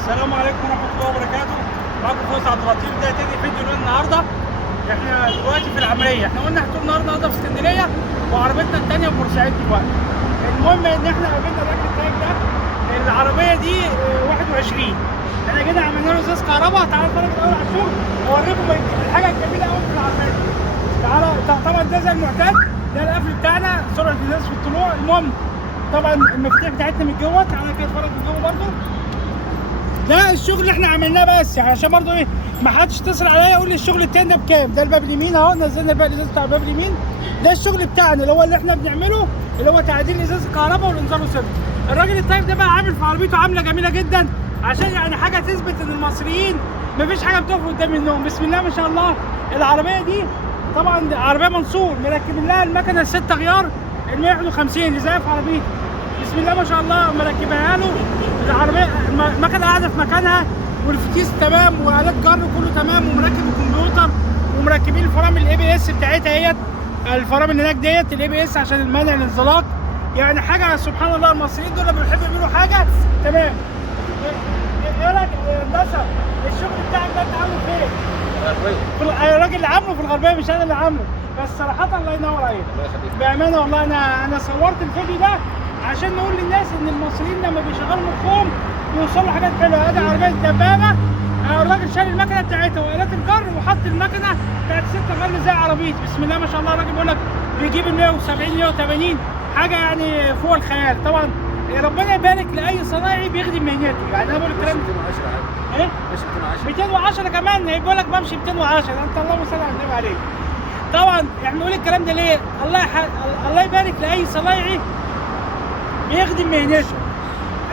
السلام عليكم ورحمة الله وبركاته. معاكم فوز عبد اللطيف. ده تاني فيديو لنا النهارده. احنا دلوقتي في العملية، احنا قلنا هنطور النهارده في اسكندرية وعربيتنا التانية في بورسعيد دلوقتي. المهم ان احنا قابلنا الراجل التايب ده. العربية دي 21. احنا جينا عملنا له ازاز كهرباء. تعالوا نتفرج الاول على الشغل واوريكم الحاجة الجميلة قوي في العربية دي. تعالوا. طبعا ده زي المعتاد، ده القفل بتاعنا، سرعة الازاز في الطلوع. المهم طبعا المفاتيح بتاعتنا من جوه. تعالى كده نتفرج من جوه برضه. ده الشغل اللي احنا عملناه، بس عشان برضه ايه ما حدش يتصل عليا يقول لي الشغل التاني ده بكام. ده الباب اليمين اهو، نزلنا الباب الازاز بتاع الباب اليمين. ده الشغل بتاعنا اللي هو اللي احنا بنعمله، اللي هو تعديل ازاز الكهرباء والانذار والسلك. الراجل الطيب ده بقى عامل في عربيته عامله جميله جدا، عشان يعني حاجه تثبت ان المصريين مفيش حاجه بتقف قدام منهم. بسم الله ما شاء الله. العربيه دي طبعا عربيه منصور، مركبين لها المكنه 6 غيار ال 151 اللي زي في عربيتي. بسم الله ما شاء الله، مركبها له. العربيه المكنه قاعده في مكانها، والفتيس تمام، والات جر كله تمام، ومركب الكمبيوتر، ومركبين الفرامل الاي بي اس بتاعتها اهيت. الفرامل اللي هناك ديت الاي بي اس عشان المنع الانزلاق. يعني حاجه سبحان الله، المصريين دول لما بيحبوا يعملوا حاجه تمام. ايه رايك يا هندسه؟ الشغل بتاعك ده انت عامله فين؟ الراجل اللي عامله في الغربيه، مش انا اللي عامله. بس صراحه الله ينور عليك. بامانه والله انا صورت الفيديو ده عشان نقول للناس ان المصريين لما بيشغلوا مخهم بيوصلوا حاجات حلوه. ادي عربيه دبابه، الراجل شال المكنه بتاعتها والات الجر وحط المكنه بتاعت 6 غل زي عربيتي. بسم الله ما شاء الله. الراجل بيقول لك بيجيب ال 170 180 حاجه يعني فوق الخيال. طبعا ربنا يبارك لاي صنايعي بيخدم مهنته. يعني انا بقول الكلام ده. ايه؟ 210 كمان. بيقول لك بمشي 210. انت اللهم صل على النبي عليك. طبعا يعني بنقول الكلام ده ليه؟ الله يبارك لاي صنايعي بيخدم مهنته.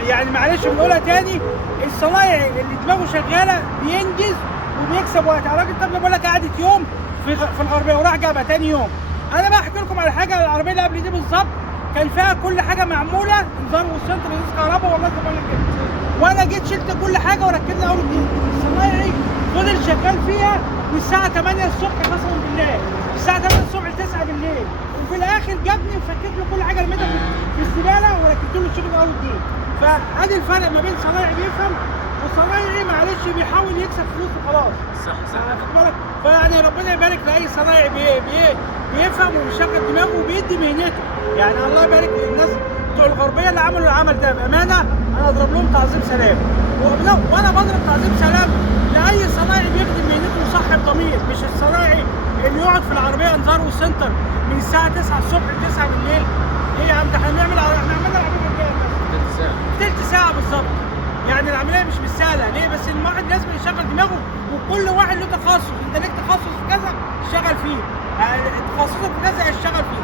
يعني معلش بنقولها تاني، الصنايعي اللي دماغه شغاله بينجز وبيكسب وقت. الراجل طب بقول لك قعدت يوم في الغربيه وراح جابها تاني يوم. انا بقى احكي لكم على حاجه. العربيه اللي قبل دي بالظبط كان فيها كل حاجه معموله، انذار والسنتر ازاز كهرباء، والله بقول لك كده. وانا جيت شلت كل حاجه وركبنا اول جديد. الصنايعي فضل شغال فيها من الساعه 8 الصبح قسما بالله، من الساعه 8 الصبح ل 9 بالليل، وفي الاخر جابني وفكيت له كل حاجه رميتها في الزباله وركبت له الشغل اول جديد. فادي الفرق ما بين صنايعي بيفهم وصنايعي معلش بيحاول يكسب فلوس وخلاص. صح. خد بالك. فيعني ربنا يبارك لاي صنايعي بيفهم وبيشغل دماغه وبيدي مهنته. يعني الله يبارك للناس بتوع الغربيه اللي عملوا العمل ده. بامانه انا اضرب لهم تعظيم سلام. وانا بضرب تعظيم سلام لاي صنايعي بيخدم مهنته وصاحب ضمير، مش الصنايعي اللي يقعد في العربيه انذار والسنتر من الساعه 9 الصبح ل 9 بالليل. ايه يا عم ده احنا عملنا العربيه تلت ساعة بالظبط. يعني العملية مش بالسهلة. ليه؟ بس الواحد لازم يشغل دماغه، وكل واحد له تخصص. انت ليك تخصص في كذا اشتغل فيه، تخصصك في كذا اشتغل فيه.